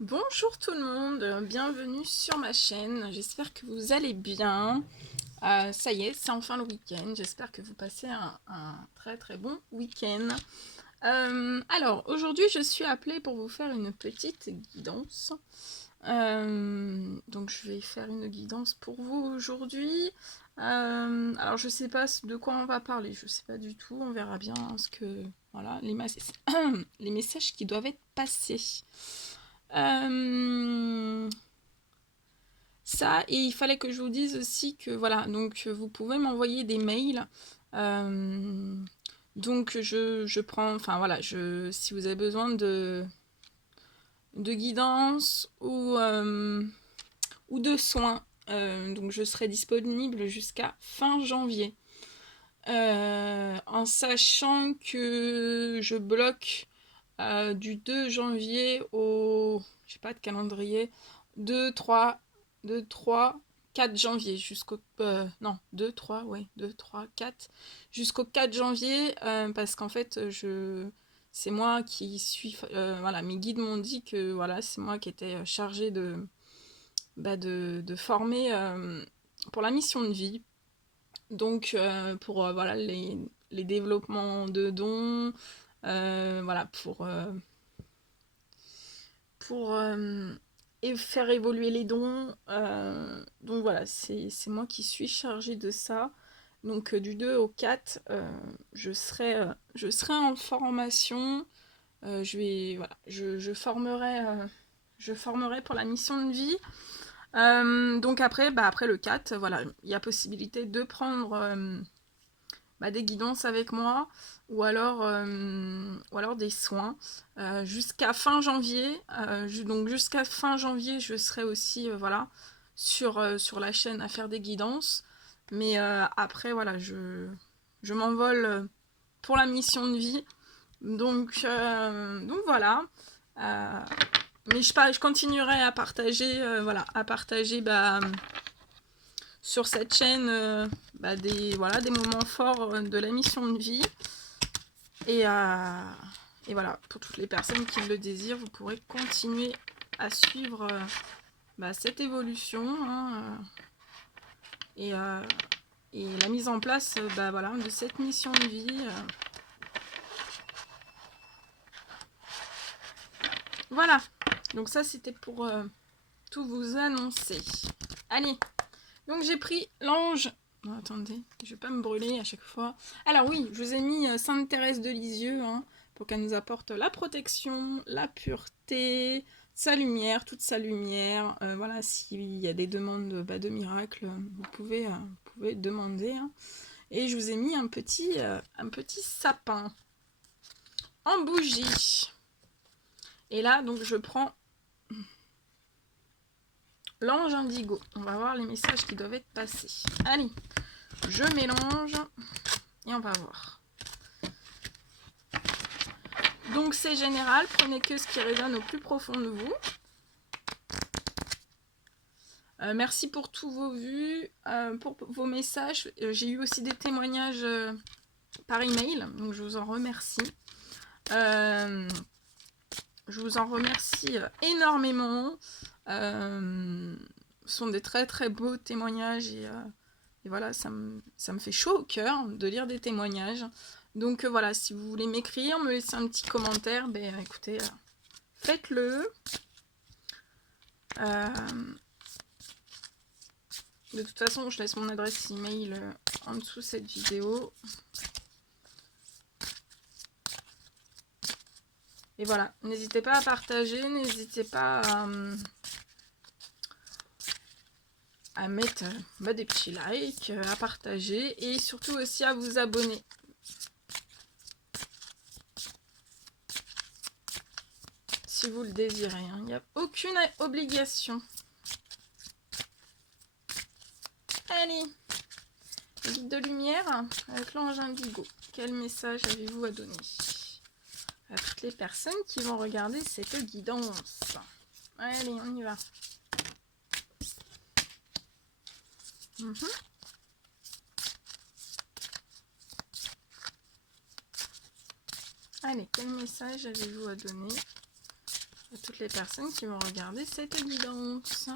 Bonjour tout le monde, bienvenue sur ma chaîne, j'espère que vous allez bien. Ça y est, c'est enfin le week-end, j'espère que vous passez un très très bon week-end. Alors, aujourd'hui je suis appelée pour vous faire une petite guidance. Donc je vais faire une guidance pour vous aujourd'hui. Alors je sais pas de quoi on va parler, je sais pas du tout, on verra bien ce que... Voilà, les messages qui doivent être passés. Euh, Ça, et il fallait que je vous dise aussi que voilà, donc vous pouvez m'envoyer des mails. Euh, donc je prends, enfin voilà, si vous avez besoin de guidance ou de soins, donc je serai disponible jusqu'à fin janvier. En sachant que je bloque du 2 janvier au... J'ai pas de calendrier. 2 3 2 3 4 janvier jusqu'au... non, 2 3 ouais, 2 3 4 jusqu'au 4 janvier, parce qu'en fait, c'est moi qui suis... voilà, mes guides m'ont dit que voilà, c'est moi qui étais chargée de former pour la mission de vie. Donc, pour voilà, les développements de dons, voilà, pour faire évoluer les dons. Donc voilà, c'est moi qui suis chargée de ça. Donc du 2 au 4, je serai en formation. Voilà, je formerai pour la mission de vie. Donc après, après le 4, voilà, il y a possibilité de prendre des guidances avec moi ou alors des soins jusqu'à fin janvier. Donc jusqu'à fin janvier, je serai aussi voilà, sur la chaîne à faire des guidances. Mais après, voilà, je m'envole pour la mission de vie. Donc voilà. Euh, mais je continuerai à partager, voilà, à partager sur cette chaîne voilà, des moments forts de la mission de vie. Et, euh, et voilà, pour toutes les personnes qui le désirent, vous pourrez continuer à suivre cette évolution, hein, et, euh, et la mise en place voilà, de cette mission de vie. Voilà, donc ça c'était pour tout vous annoncer. Allez, donc j'ai pris l'ange. Non, attendez, je vais pas me brûler à chaque fois. Alors oui, je vous ai mis Sainte Thérèse de Lisieux, hein, pour qu'elle nous apporte la protection, la pureté, sa lumière, toute sa lumière. Voilà, s'il y a des demandes de miracles, vous pouvez demander, hein. Et je vous ai mis un petit sapin en bougie. Et là, donc je prends l'ange indigo. On va voir les messages qui doivent être passés. Allez, je mélange et on va voir. Donc c'est général, prenez que ce qui résonne au plus profond de vous. Merci pour tous vos vues, pour vos messages. J'ai eu aussi des témoignages par email, donc je vous en remercie. Je vous en remercie énormément. Ce sont des très très beaux témoignages et voilà, ça me fait chaud au cœur de lire des témoignages. Donc voilà, si vous voulez m'écrire, me laisser un petit commentaire, écoutez, faites-le. De toute façon, je laisse mon adresse email en dessous de cette vidéo. Et voilà, n'hésitez pas à partager, n'hésitez pas à mettre des petits likes, à partager et surtout aussi à vous abonner. Si vous le désirez, hein. Il n'y a aucune obligation. Allez, guide de lumière avec l'ange indigo. Quel message avez-vous à donner à toutes les personnes qui vont regarder cette guidance? Allez, on y va. Allez, quel message avez-vous à donner à toutes toutes les personnes qui vont regarder cette guidance.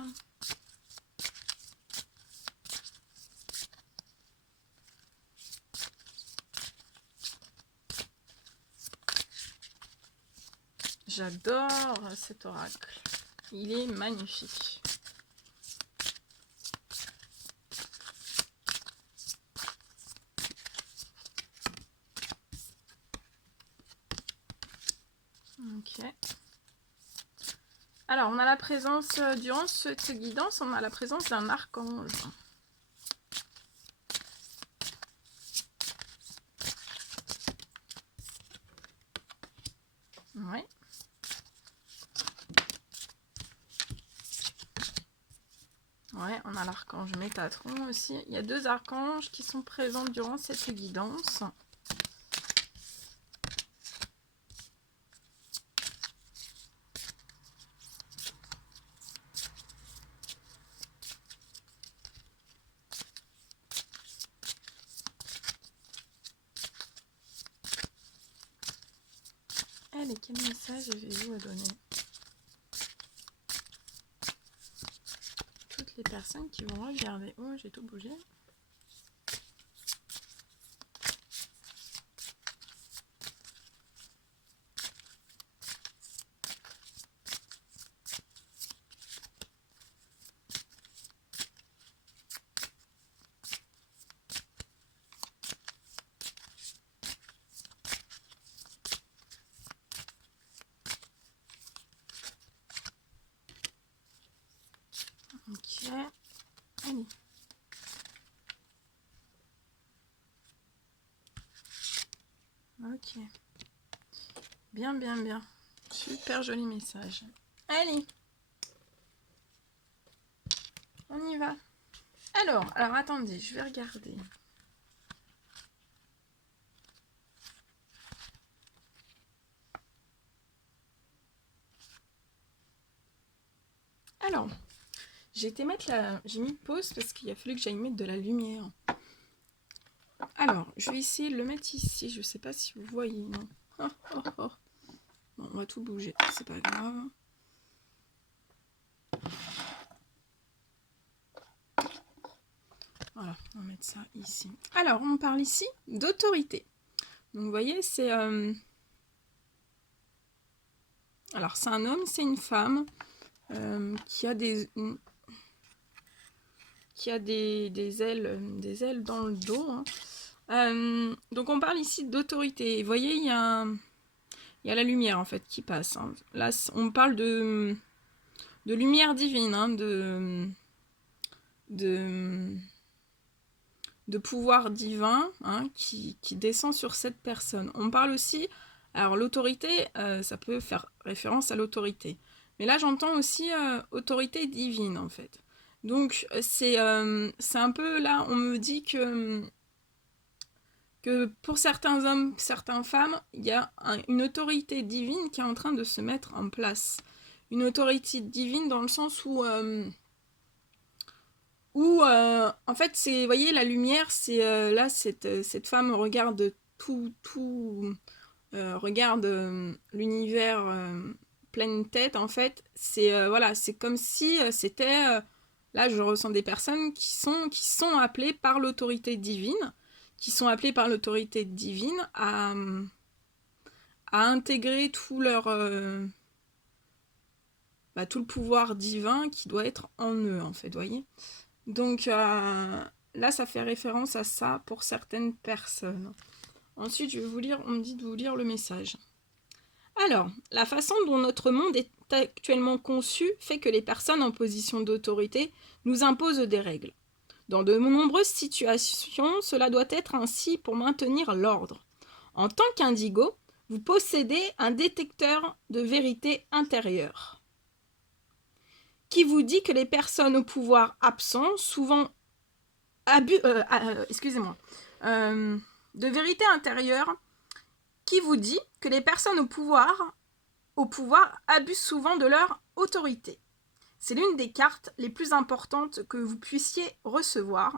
J'adore cet oracle. Il est magnifique. Ok. Alors, on a la présence, durant cette guidance, on a la présence d'un archange. Ouais. Ouais, on a l'archange Métatron aussi. Il y a 2 archanges qui sont présents durant cette guidance. Et quel message avez-vous à donner? Toutes les personnes qui vont regarder. Oh, j'ai tout bougé. Ok. Allez. Ok. Bien, bien, bien. Super joli message. Allez. On y va. Alors attendez, je vais regarder. Alors, j'ai mis pause parce qu'il a fallu que j'aille mettre de la lumière. Alors, je vais essayer de le mettre ici. Je sais pas si vous voyez, non. Oh, oh, oh. Bon, on va tout bouger, c'est pas grave. Voilà, on va mettre ça ici. Alors, on parle ici d'autorité. Donc, vous voyez, c'est... Alors, c'est un homme, c'est une femme qui a des ailes dans le dos. Hein. Donc, on parle ici d'autorité. Vous voyez, il y a la lumière, en fait, qui passe. Hein. Là, on parle de lumière divine, hein, de pouvoir divin, hein, qui descend sur cette personne. On parle aussi, alors l'autorité, ça peut faire référence à l'autorité, mais là j'entends aussi autorité divine en fait. Donc c'est un peu là, on me dit que pour certains hommes, certaines femmes, il y a une autorité divine qui est en train de se mettre en place. Une autorité divine dans le sens où en fait, c'est, vous voyez, la lumière, c'est là, cette femme regarde regarde l'univers pleine tête, en fait. C'est voilà, c'est comme si c'était, là, je ressens des personnes qui sont appelées par l'autorité divine, à intégrer tout leur tout le pouvoir divin qui doit être en eux, en fait, vous voyez. Donc là, ça fait référence à ça pour certaines personnes. Ensuite, je vais vous lire, on me dit de vous lire le message. Alors, la façon dont notre monde est actuellement conçu fait que les personnes en position d'autorité nous imposent des règles. Dans de nombreuses situations, cela doit être ainsi pour maintenir l'ordre. En tant qu'indigo, vous possédez un détecteur de vérité intérieure qui vous dit que les personnes au pouvoir absent, souvent de vérité intérieure, qui vous dit que les personnes au pouvoir abusent souvent de leur autorité. C'est l'une des cartes les plus importantes que vous puissiez recevoir,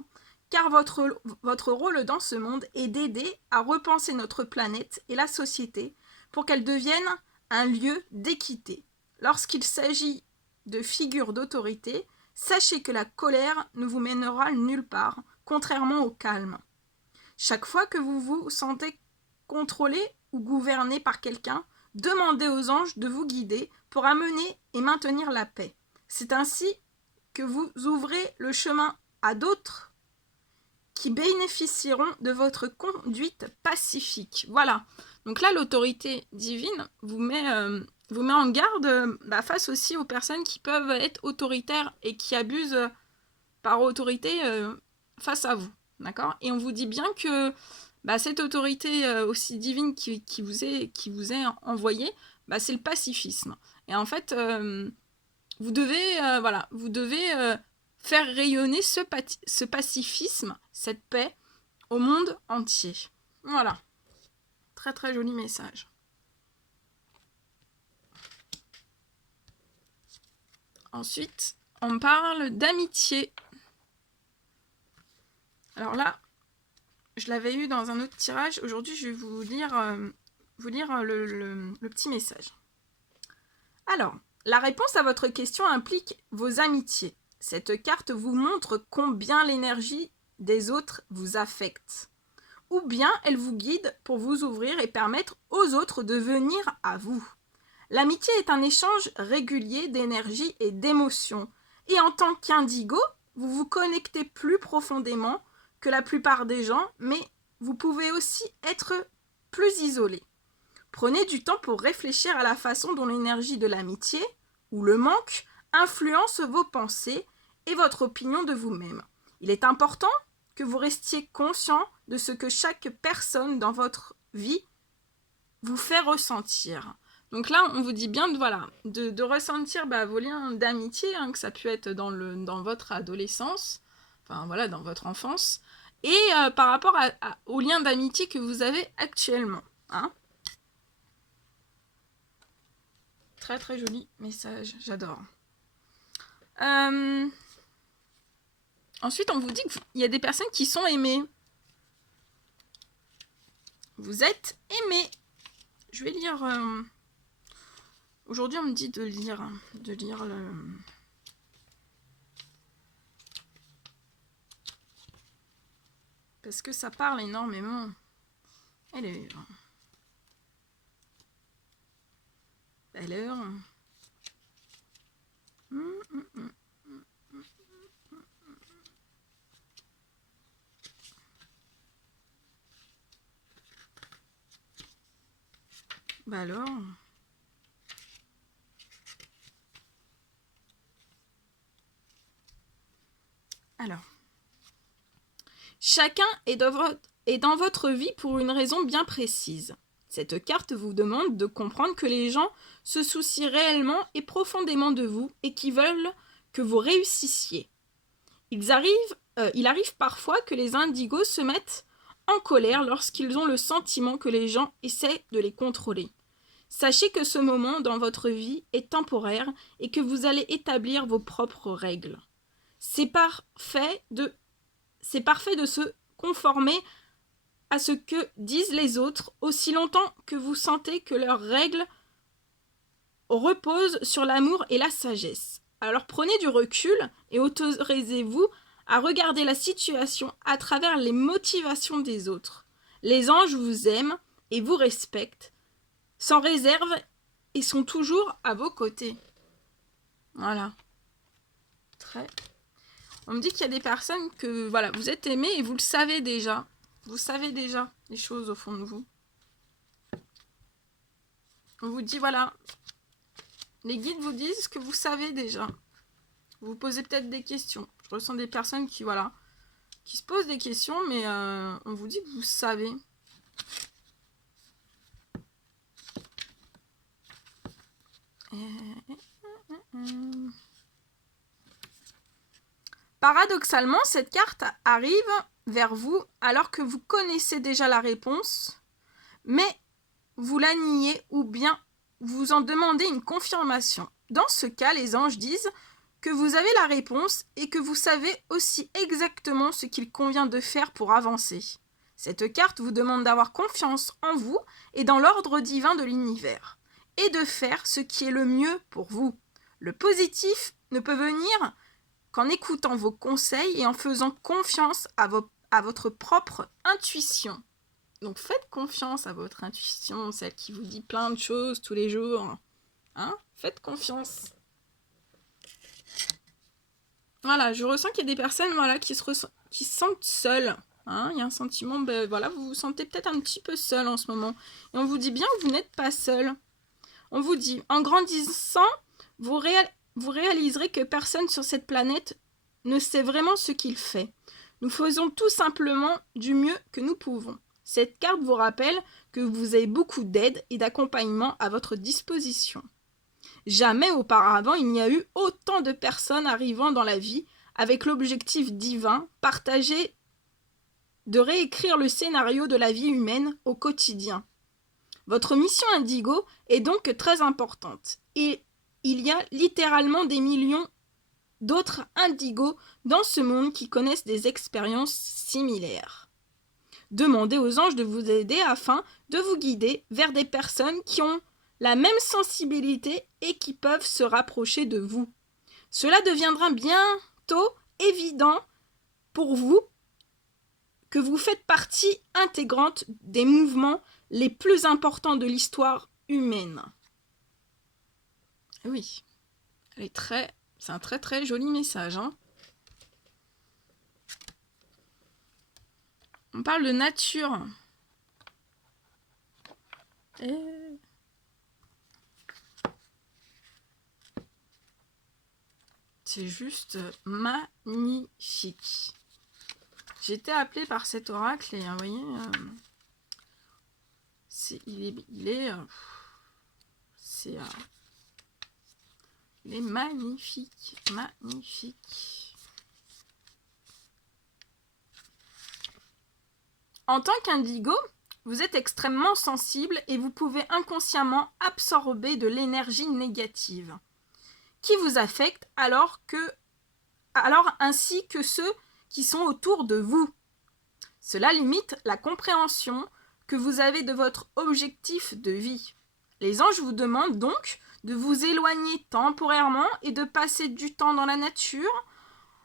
car votre rôle dans ce monde est d'aider à repenser notre planète et la société pour qu'elle devienne un lieu d'équité. lorsqu'il s'agit de figures d'autorité, sachez que la colère ne vous mènera nulle part, contrairement au calme. Chaque fois que vous vous sentez contrôlé ou gouverné par quelqu'un, demandez aux anges de vous guider pour amener et maintenir la paix. C'est ainsi que vous ouvrez le chemin à d'autres qui bénéficieront de votre conduite pacifique. Voilà. Donc là, l'autorité divine vous met en garde face aussi aux personnes qui peuvent être autoritaires et qui abusent par autorité face à vous. D'accord ? Et on vous dit bien que cette autorité aussi divine qui vous est envoyée, c'est le pacifisme. Et en fait, vous devez faire rayonner ce pacifisme, cette paix, au monde entier. Voilà. Très très joli message. Ensuite, on parle d'amitié. Alors là, je l'avais eu dans un autre tirage. Aujourd'hui, je vais vous lire le petit message. Alors, la réponse à votre question implique vos amitiés. Cette carte vous montre combien l'énergie des autres vous affecte. Ou bien elle vous guide pour vous ouvrir et permettre aux autres de venir à vous. L'amitié est un échange régulier d'énergie et d'émotions. Et en tant qu'indigo, vous vous connectez plus profondément que la plupart des gens, mais vous pouvez aussi être plus isolé. Prenez du temps pour réfléchir à la façon dont l'énergie de l'amitié, ou le manque, influence vos pensées et votre opinion de vous-même. Il est important que vous restiez conscient de ce que chaque personne dans votre vie vous fait ressentir. Donc là, on vous dit bien de ressentir vos liens d'amitié, que ça peut être dans votre adolescence, dans votre enfance, et par rapport aux liens d'amitié que vous avez actuellement. Très très joli message, j'adore. Ensuite, on vous dit qu'il y a des personnes qui sont aimées. Vous êtes aimés. Je vais lire... Aujourd'hui, on me dit de lire le... Parce que ça parle énormément. Alors... alors... Chacun est dans votre vie pour une raison bien précise. Cette carte vous demande de comprendre que les gens se soucient réellement et profondément de vous et qui veulent que vous réussissiez. Il arrive parfois que les indigos se mettent en colère lorsqu'ils ont le sentiment que les gens essaient de les contrôler. Sachez que ce moment dans votre vie est temporaire et que vous allez établir vos propres règles. C'est parfait de se conformer à ce que disent les autres aussi longtemps que vous sentez que leurs règles reposent sur l'amour et la sagesse. Alors prenez du recul et autorisez-vous à regarder la situation à travers les motivations des autres. Les anges vous aiment et vous respectent, sans réserve et sont toujours à vos côtés. Voilà. On me dit qu'il y a des personnes que vous êtes aimés et vous le savez déjà. Vous savez déjà les choses au fond de vous. On vous dit les guides vous disent que vous savez déjà. Vous vous posez peut-être des questions. Je ressens des personnes qui se posent des questions, mais on vous dit que vous savez. Paradoxalement, cette carte arrive vers vous alors que vous connaissez déjà la réponse, mais vous la niez ou bien vous en demandez une confirmation. Dans ce cas, les anges disent que vous avez la réponse et que vous savez aussi exactement ce qu'il convient de faire pour avancer. Cette carte vous demande d'avoir confiance en vous et dans l'ordre divin de l'univers. et de faire ce qui est le mieux pour vous. Le positif ne peut venir qu'en écoutant vos conseils et en faisant confiance à votre propre intuition. Donc faites confiance à votre intuition, celle qui vous dit plein de choses tous les jours. Hein? Faites confiance. Voilà, je ressens qu'il y a des personnes qui se sentent seules. Hein? Il y a un sentiment, vous vous sentez peut-être un petit peu seul en ce moment. Et on vous dit bien que vous n'êtes pas seul. On vous dit, en grandissant, vous réaliserez que personne sur cette planète ne sait vraiment ce qu'il fait. Nous faisons tout simplement du mieux que nous pouvons. Cette carte vous rappelle que vous avez beaucoup d'aide et d'accompagnement à votre disposition. Jamais auparavant il n'y a eu autant de personnes arrivant dans la vie avec l'objectif divin partagé de réécrire le scénario de la vie humaine au quotidien. Votre mission indigo est donc très importante et il y a littéralement des millions d'autres indigos dans ce monde qui connaissent des expériences similaires. Demandez aux anges de vous aider afin de vous guider vers des personnes qui ont la même sensibilité et qui peuvent se rapprocher de vous. Cela deviendra bientôt évident pour vous que vous faites partie intégrante des mouvements les plus importants de l'histoire humaine. Oui, c'est un très très joli message. Hein. On parle de nature. C'est juste magnifique. J'ai été appelée par cet oracle et vous voyez, il est magnifique, magnifique. En tant qu'indigo, vous êtes extrêmement sensible et vous pouvez inconsciemment absorber de l'énergie négative qui vous affecte alors ainsi que ceux qui sont autour de vous. Cela limite la compréhension que vous avez de votre objectif de vie. Les anges vous demandent donc de vous éloigner temporairement et de passer du temps dans la nature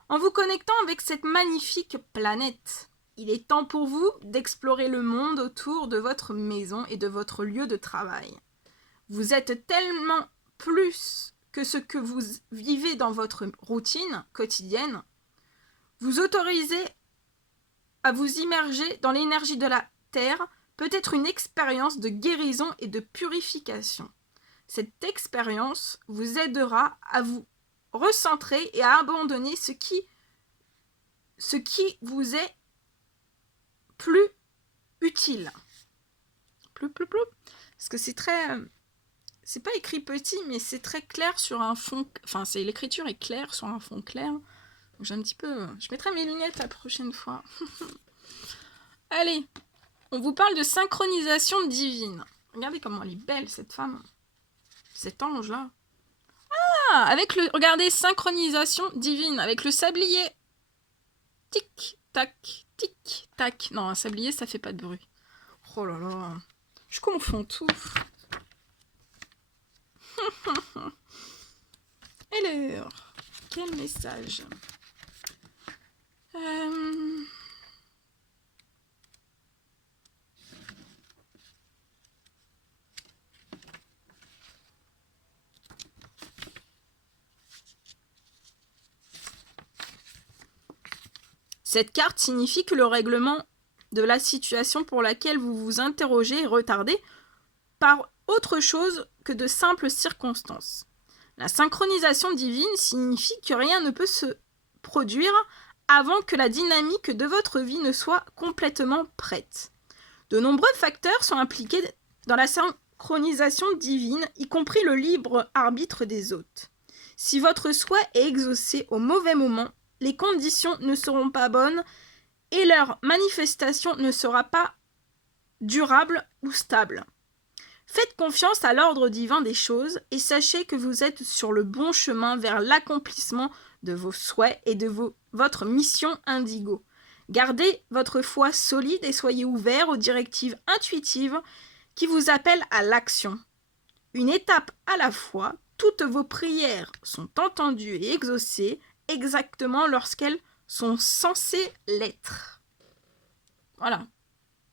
en vous connectant avec cette magnifique planète. Il est temps pour vous d'explorer le monde autour de votre maison et de votre lieu de travail. Vous êtes tellement plus que ce que vous vivez dans votre routine quotidienne. Vous autorisez à vous immerger dans l'énergie de la Terre, peut-être une expérience de guérison et de purification. Cette expérience vous aidera à vous recentrer et à abandonner ce qui vous est plus utile. Parce que c'est très... c'est pas écrit petit, mais c'est très clair sur un fond... Enfin, l'écriture est claire sur un fond clair. J'ai un petit peu... Je mettrai mes lunettes la prochaine fois. Allez, on vous parle de synchronisation divine. Regardez comment elle est belle, cette femme. Cet ange-là. Ah, regardez, synchronisation divine, avec le sablier. Tic, tac, tic, tac. Non, un sablier, ça fait pas de bruit. Oh là là, je confonds tout. Alors, quel message? Cette carte signifie que le règlement de la situation pour laquelle vous vous interrogez est retardé par autre chose que de simples circonstances. La synchronisation divine signifie que rien ne peut se produire avant que la dynamique de votre vie ne soit complètement prête. De nombreux facteurs sont impliqués dans la synchronisation divine, y compris le libre arbitre des hôtes. Si votre souhait est exaucé au mauvais moment, les conditions ne seront pas bonnes et leur manifestation ne sera pas durable ou stable. Faites confiance à l'ordre divin des choses et sachez que vous êtes sur le bon chemin vers l'accomplissement de vos souhaits et de votre mission indigo. Gardez votre foi solide et soyez ouverts aux directives intuitives qui vous appellent à l'action. une étape à la fois. Toutes vos prières sont entendues et exaucées exactement lorsqu'elles sont censées l'être. Voilà.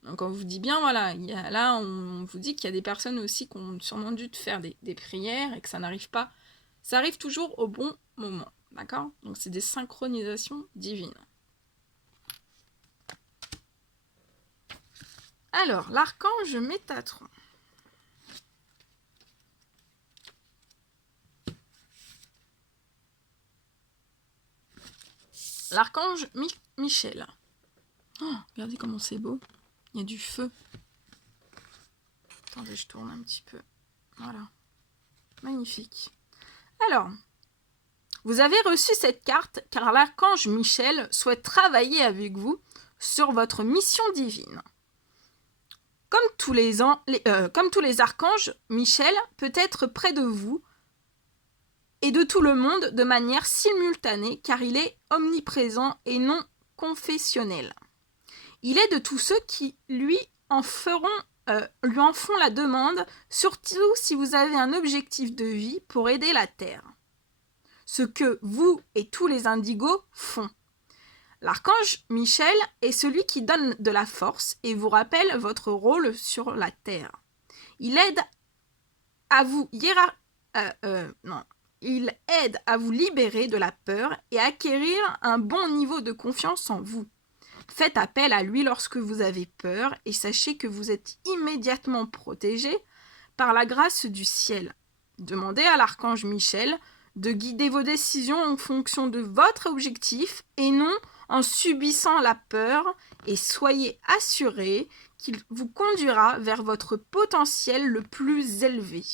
Donc on vous dit bien, voilà, là on vous dit qu'il y a des personnes aussi qui ont sûrement dû faire des prières et que ça n'arrive pas. Ça arrive toujours au bon moment, d'accord? Donc c'est des synchronisations divines. Alors, l'archange Métatron. L'archange Michel. Oh, regardez comment c'est beau. Il y a du feu. Attendez, je tourne un petit peu. Voilà. Magnifique. Alors, vous avez reçu cette carte car l'archange Michel souhaite travailler avec vous sur votre mission divine. Comme tous les archanges, Michel peut être près de vous et de tout le monde de manière simultanée car il est omniprésent et non confessionnel. Il est de tous ceux qui lui en font la demande, surtout si vous avez un objectif de vie pour aider la Terre. Ce que vous et tous les indigos font. L'archange Michel est celui qui donne de la force et vous rappelle votre rôle sur la Terre. Il aide à vous il aide à vous libérer de la peur et à acquérir un bon niveau de confiance en vous. Faites appel à lui lorsque vous avez peur et sachez que vous êtes immédiatement protégé par la grâce du ciel. Demandez à l'archange Michel de guider vos décisions en fonction de votre objectif et non en subissant la peur et soyez assurés qu'il vous conduira vers votre potentiel le plus élevé.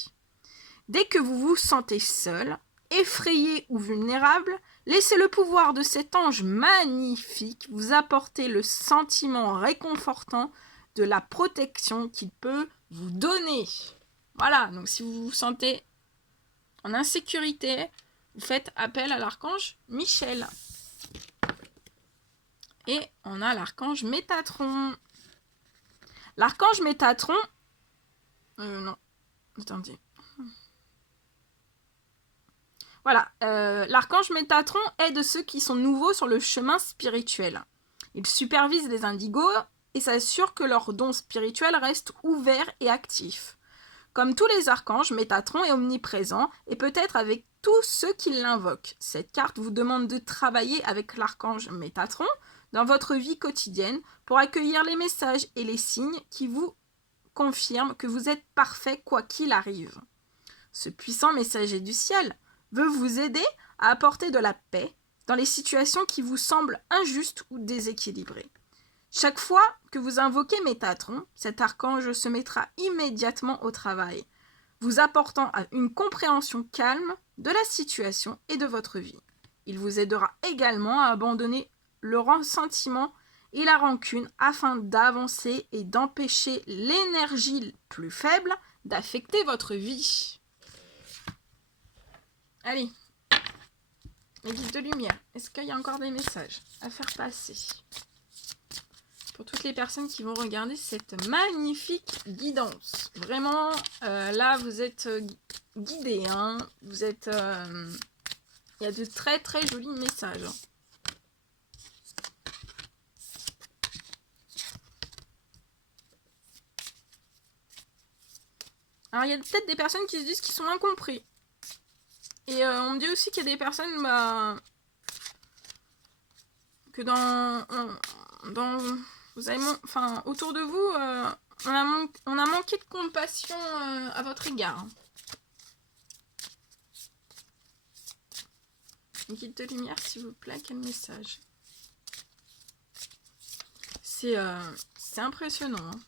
Dès que vous vous sentez seul, effrayé ou vulnérable, laissez le pouvoir de cet ange magnifique vous apporter le sentiment réconfortant de la protection qu'il peut vous donner. Voilà, donc si vous vous sentez en insécurité, vous faites appel à l'archange Michel. Et on a l'archange Métatron. L'archange Métatron... non, attendez. Voilà, l'archange Métatron est de ceux qui sont nouveaux sur le chemin spirituel. Il supervise les indigos et s'assure que leurs dons spirituels restent ouverts et actifs. Comme tous les archanges, Métatron est omniprésent et peut être avec tous ceux qui l'invoquent. Cette carte vous demande de travailler avec l'archange Métatron dans votre vie quotidienne pour accueillir les messages et les signes qui vous confirment que vous êtes parfait quoi qu'il arrive. Ce puissant messager du ciel veut vous aider à apporter de la paix dans les situations qui vous semblent injustes ou déséquilibrées. Chaque fois que vous invoquez Métatron, cet archange se mettra immédiatement au travail, vous apportant une compréhension calme de la situation et de votre vie. Il vous aidera également à abandonner le ressentiment et la rancune afin d'avancer et d'empêcher l'énergie plus faible d'affecter votre vie. Allez, les guides de lumière, est-ce qu'il y a encore des messages à faire passer pour toutes les personnes qui vont regarder cette magnifique guidance? Vraiment, là, vous êtes guidés, hein. Vous êtes... il y a de très très jolis messages. Alors, il y a peut-être des personnes qui se disent qu'ils sont incompris. Et on me dit aussi qu'il y a des personnes que vous avez autour de vous, on a manqué de compassion à votre égard. Guide de lumière, s'il vous plaît, quel message? C'est impressionnant. Hein.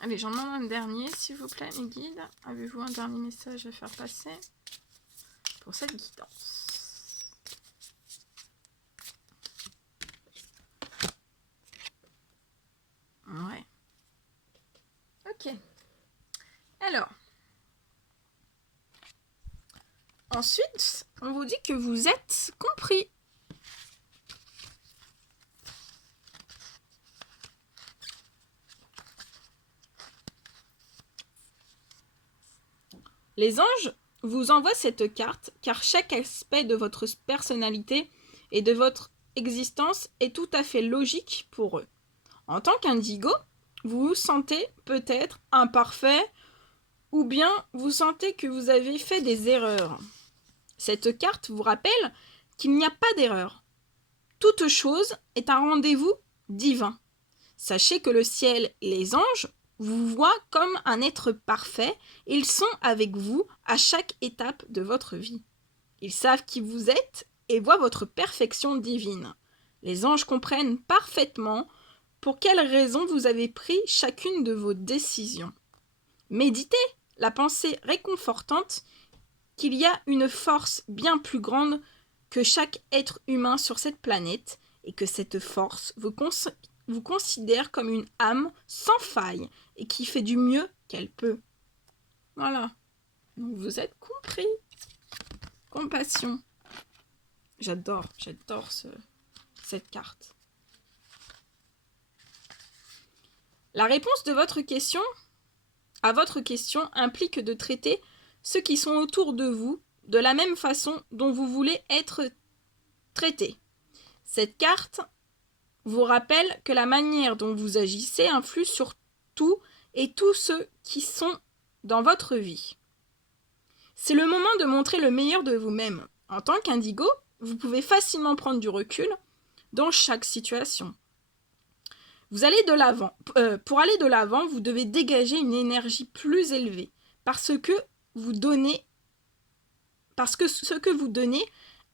Allez, j'en demande un dernier, s'il vous plaît, mes guides. Avez-vous un dernier message à faire passer pour cette guidance? Ouais. Ok. Alors. Ensuite, on vous dit que vous êtes compris. Les anges vous envoient cette carte car chaque aspect de votre personnalité et de votre existence est tout à fait logique pour eux. En tant qu'indigo, vous vous sentez peut-être imparfait ou bien vous sentez que vous avez fait des erreurs. Cette carte vous rappelle qu'il n'y a pas d'erreur. Toute chose est un rendez-vous divin. Sachez que le ciel et les anges vous voient comme un être parfait. Ils sont avec vous à chaque étape de votre vie. Ils savent qui vous êtes et voient votre perfection divine. Les anges comprennent parfaitement pour quelles raisons vous avez pris chacune de vos décisions. Méditez la pensée réconfortante qu'il y a une force bien plus grande que chaque être humain sur cette planète et que cette force vous considère comme une âme sans faille et qui fait du mieux qu'elle peut. Voilà. Donc vous êtes compris. Compassion. J'adore cette carte. La réponse de votre question à votre question implique de traiter ceux qui sont autour de vous de la même façon dont vous voulez être traité. Cette carte vous rappelle que la manière dont vous agissez influe sur tout et tous ceux qui sont dans votre vie. C'est le moment de montrer le meilleur de vous-même. En tant qu'indigo, vous pouvez facilement prendre du recul dans chaque situation. Vous allez de l'avant. Pour aller de l'avant, vous devez dégager une énergie plus élevée parce que ce que vous donnez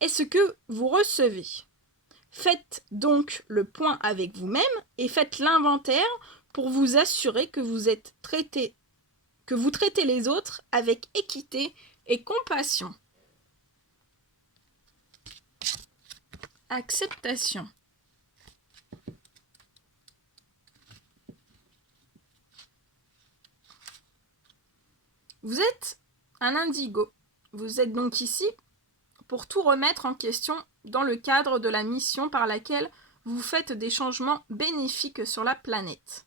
est ce que vous recevez. Faites donc le point avec vous-même et faites l'inventaire pour vous assurer que vous traitez les autres avec équité et compassion. Acceptation. Vous êtes un indigo. Vous êtes donc ici pour tout remettre en question dans le cadre de la mission par laquelle vous faites des changements bénéfiques sur la planète.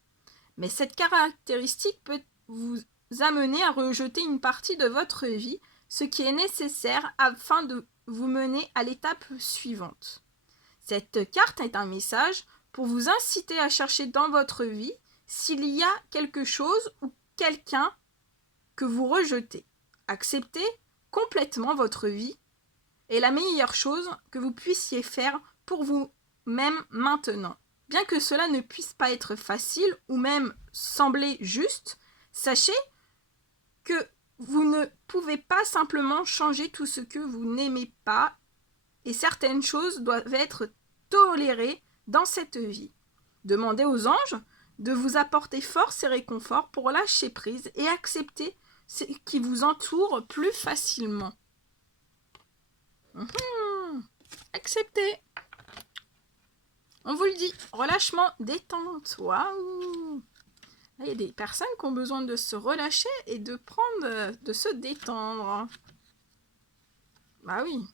Mais cette caractéristique peut vous amener à rejeter une partie de votre vie, ce qui est nécessaire afin de vous mener à l'étape suivante. Cette carte est un message pour vous inciter à chercher dans votre vie s'il y a quelque chose ou quelqu'un que vous rejetez. Acceptez complètement votre vie est la meilleure chose que vous puissiez faire pour vous-même maintenant. Bien que cela ne puisse pas être facile ou même sembler juste, sachez que vous ne pouvez pas simplement changer tout ce que vous n'aimez pas et certaines choses doivent être tolérées dans cette vie. Demandez aux anges de vous apporter force et réconfort pour lâcher prise et accepter ce qui vous entoure plus facilement. Acceptez. On vous le dit, relâchement, détente. Waouh. Il y a des personnes qui ont besoin de se relâcher et de se détendre. Bah oui.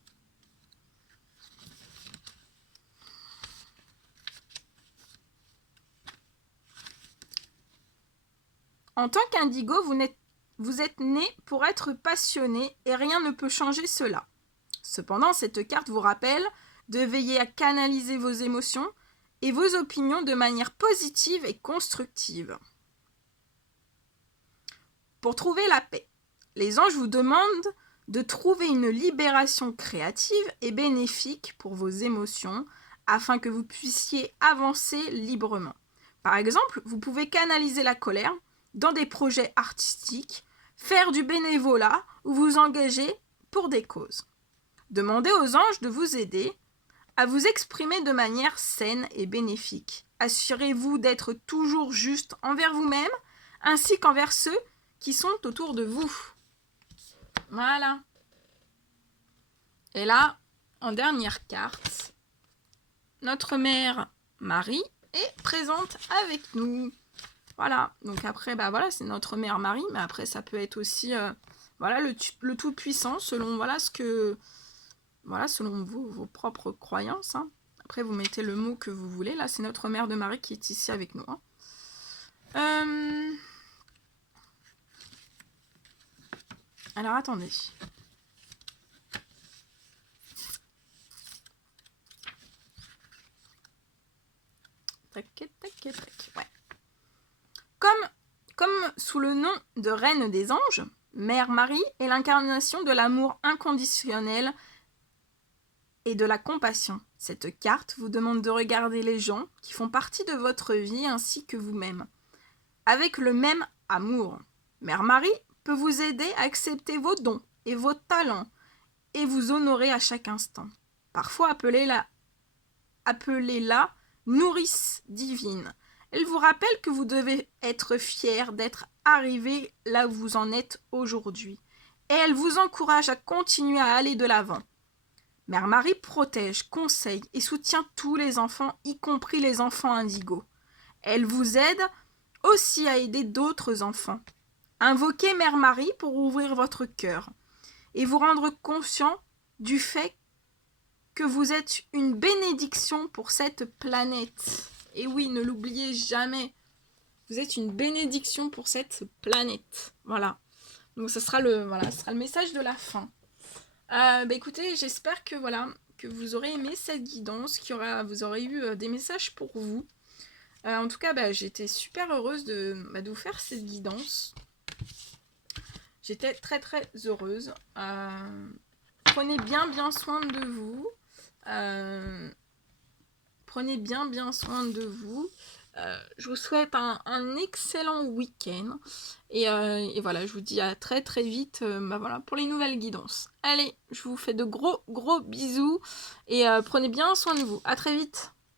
En tant qu'indigo, vous êtes né pour être passionné et rien ne peut changer cela. Cependant, cette carte vous rappelle de veiller à canaliser vos émotions et vos opinions de manière positive et constructive. Pour trouver la paix, les anges vous demandent de trouver une libération créative et bénéfique pour vos émotions afin que vous puissiez avancer librement. Par exemple, vous pouvez canaliser la colère dans des projets artistiques, faire du bénévolat ou vous engager pour des causes. Demandez aux anges de vous aider à vous exprimer de manière saine et bénéfique. Assurez-vous d'être toujours juste envers vous-même ainsi qu'envers ceux qui sont autour de vous. Voilà. Et là, en dernière carte, notre mère Marie est présente avec nous. Voilà. Donc après, c'est notre mère Marie, mais après ça peut être aussi le Tout-Puissant selon selon vos propres croyances. Hein. Après, vous mettez le mot que vous voulez. Là, c'est notre mère de Marie qui est ici avec nous. Hein. Alors, attendez. Tac, tac, tac. Ouais. Comme sous le nom de Reine des Anges, Mère Marie est l'incarnation de l'amour inconditionnel et de la compassion. Cette carte vous demande de regarder les gens qui font partie de votre vie ainsi que vous-même, avec le même amour. Mère Marie peut vous aider à accepter vos dons et vos talents et vous honorer à chaque instant. Parfois appelez-la nourrice divine. Elle vous rappelle que vous devez être fier d'être arrivé là où vous en êtes aujourd'hui. Et elle vous encourage à continuer à aller de l'avant. Mère Marie protège, conseille et soutient tous les enfants, y compris les enfants indigos. Elle vous aide aussi à aider d'autres enfants. Invoquez Mère Marie pour ouvrir votre cœur et vous rendre conscient du fait que vous êtes une bénédiction pour cette planète. Et oui, ne l'oubliez jamais. Vous êtes une bénédiction pour cette planète. Voilà. Donc ce sera le message de la fin. Écoutez, j'espère que que vous aurez aimé cette guidance, vous aurez eu des messages pour vous. En tout cas, j'étais super heureuse de vous faire cette guidance. J'étais très très heureuse. Prenez bien soin de vous. Prenez bien soin de vous. Je vous souhaite un excellent week-end. Et voilà, je vous dis à très très vite pour les nouvelles guidances. Allez, je vous fais de gros bisous. Et prenez bien soin de vous. À très vite.